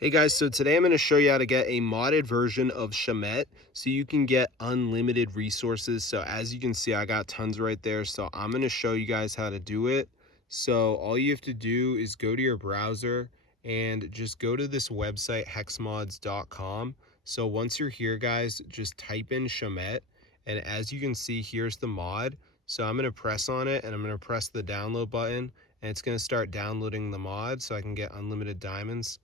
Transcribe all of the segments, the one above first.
Hey guys, so today I'm going to show you how to get a modded version of Chamet so you can get unlimited resources. So as you can see, I got tons right there. So I'm going to show you guys how to do it. So all you have to do is go to your browser and just go to this website, hexmods.com. So once you're here, guys, just type in Chamet. And as you can see, here's the mod. So I'm going to press on it and I'm going to press the download button and it's going to start downloading the mod so I can get unlimited diamonds.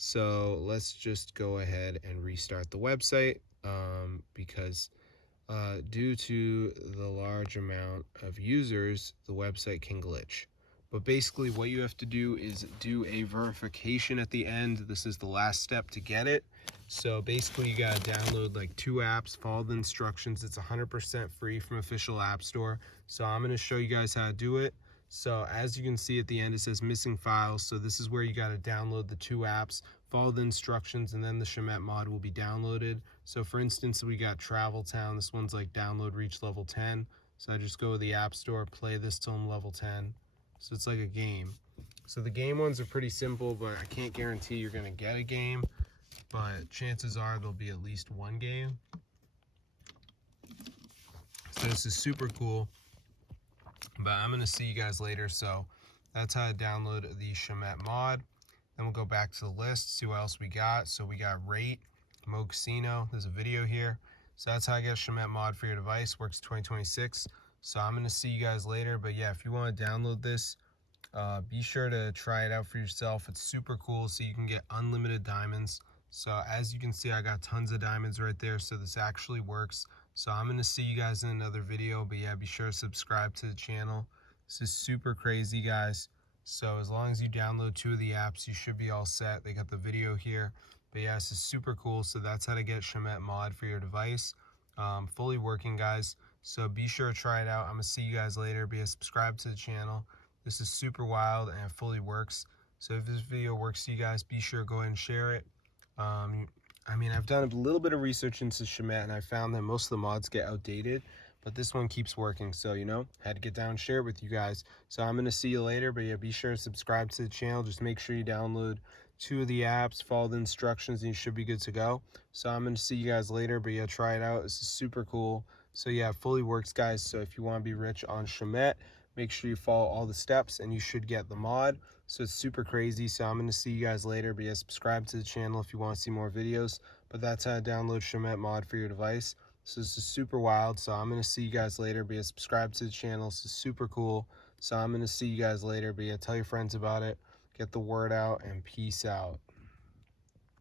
So let's just go ahead and restart the website because due to the large amount of users, the website can glitch. But basically what you have to do is do a verification at the end. This is the last step to get it. So basically you got to download like 2 apps, follow the instructions. It's 100% free from official app store. So I'm going to show you guys how to do it. So as you can see at the end, it says missing files. So this is where you got to download the 2 apps, follow the instructions, and then the Chamet mod will be downloaded. So for instance, we got Travel Town. This one's like download reach level 10. So I just go to the app store, play this till I'm level 10. So it's like a game. So the game ones are pretty simple, but I can't guarantee you're gonna get a game, but chances are there'll be at least one game. So this is super cool, but I'm gonna see you guys later. So that's how to download the Chamet mod. Then we'll go back to the list, see what else we got. So we got Rate, Mo Casino. There's a video here. So that's how I get Chamet mod for your device. Works 2026. So I'm gonna see you guys later. But yeah, if you want to download this, be sure to try it out for yourself. It's super cool, so you can get unlimited diamonds. So as you can see, I got tons of diamonds right there, so this actually works. So I'm going to see you guys in another video, but yeah, be sure to subscribe to the channel. This is super crazy, guys. So as long as you download 2 of the apps, you should be all set. They got the video here. But yeah, this is super cool. So that's how to get Chamet mod for your device. Fully working, guys. So be sure to try it out. I'm going to see you guys later. Be subscribed to the channel. This is super wild and it fully works. So if this video works to you guys, be sure to go ahead and share it. I mean, I've done a little bit of research into Chamet and I found that most of the mods get outdated, but this one keeps working. So, you know, had to get down and share it with you guys. So I'm going to see you later, but yeah, be sure to subscribe to the channel. Just make sure you download 2 of the apps, follow the instructions, and you should be good to go. So I'm going to see you guys later, but yeah, try it out. This is super cool. So yeah, it fully works, guys. So if you want to be rich on Chamet, make sure you follow all the steps and you should get the mod. So it's super crazy. So I'm going to see you guys later, but yeah, subscribe to the channel if you want to see more videos. But that's how to download Chamet mod for your device. So this is super wild. So I'm going to see you guys later, but yeah, subscribe to the channel. This is super cool. So I'm going to see you guys later, but yeah, tell your friends about it, get the word out, and peace out.